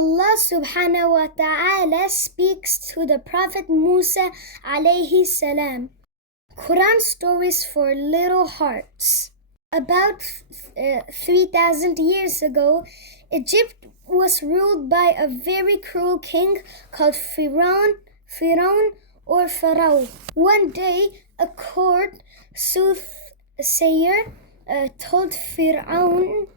Allah subhanahu wa ta'ala speaks to the Prophet Musa alayhi salam. Quran stories for little hearts. About 3,000 years ago, Egypt was ruled by a very cruel king called Pharaoh or Pharaoh. One day, a court soothsayer told Pharaoh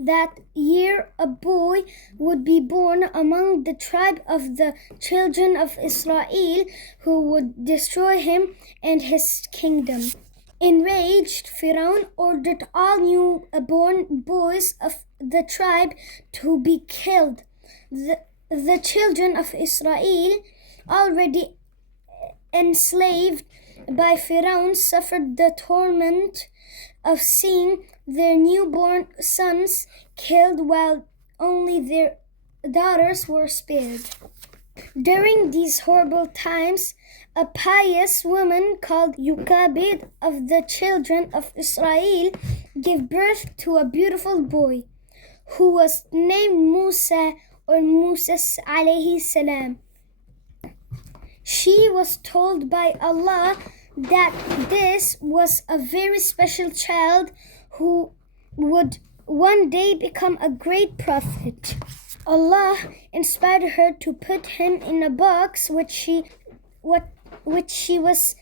that year a boy would be born among the tribe of the children of Israel who would destroy him and his kingdom. Enraged, Pharaoh ordered all newborn boys of the tribe to be killed. The children of Israel, already enslaved by Pharaoh, suffered the torment of seeing their newborn sons killed while only their daughters were spared. During these horrible times, a pious woman called Yukabid of the children of Israel gave birth to a beautiful boy who was named Musa or Musa alayhi salam. She was told by Allah that this was a very special child who would one day become a great prophet. Allah inspired her to put him in a box which she was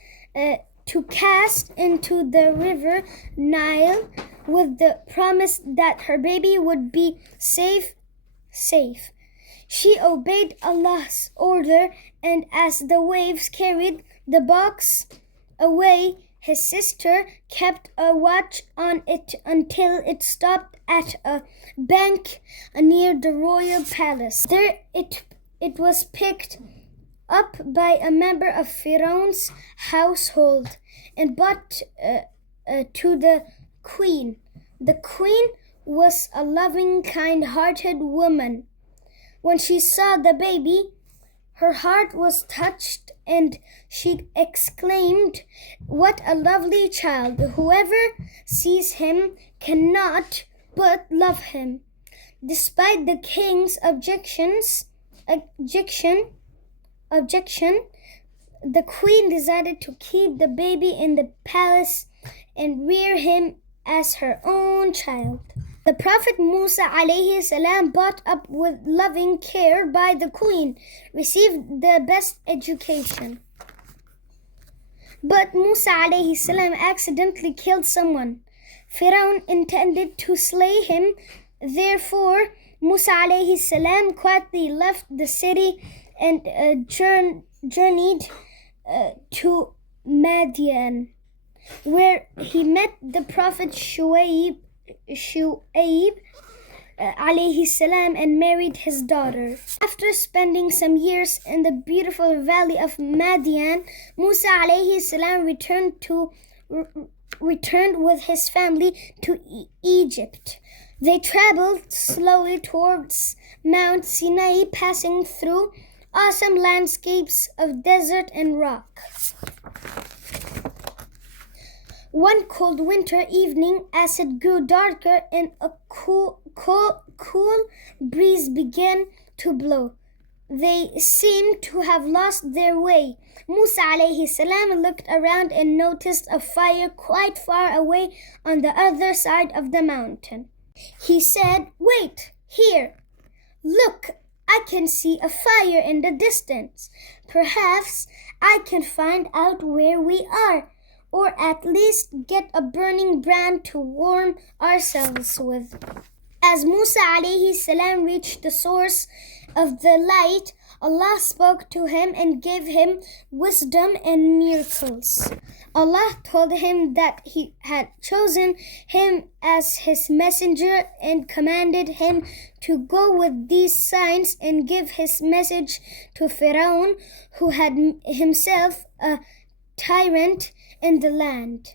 to cast into the river Nile with the promise that her baby would be safe. She obeyed Allah's order, and as the waves carried the box away, his sister kept a watch on it until it stopped at a bank near the royal palace. There it was picked up by a member of Pharaoh's household and brought to the queen. The queen was a loving, kind-hearted woman. When she saw the baby, her heart was touched and she exclaimed, "What a lovely child! Whoever sees him cannot but love him." Despite the king's objection, the queen decided to keep the baby in the palace and rear him as her own child. The Prophet Musa alayhi salam, brought up with loving care by the queen, received the best education. But Musa alayhi salam accidentally killed someone. Pharaoh intended to slay him. Therefore, Musa alayhi salam quietly left the city and journeyed to Madian, where he met the Prophet Shu'aib alayhi salam and married his daughter. After spending some years in the beautiful valley of Madian, Musa alayhi salam returned with his family to Egypt. They traveled slowly towards Mount Sinai, passing through awesome landscapes of desert and rock. One cold winter evening, as it grew darker and a cool breeze began to blow, they seemed to have lost their way. Musa alayhi salam looked around and noticed a fire quite far away on the other side of the mountain. He said, "Wait, here. Look, I can see a fire in the distance. Perhaps I can find out where we are, or at least get a burning brand to warm ourselves with." As Musa alayhi salam reached the source of the light, Allah spoke to him and gave him wisdom and miracles. Allah told him that He had chosen him as His messenger and commanded him to go with these signs and give his message to Pharaoh, who had himself a tyrant in the land.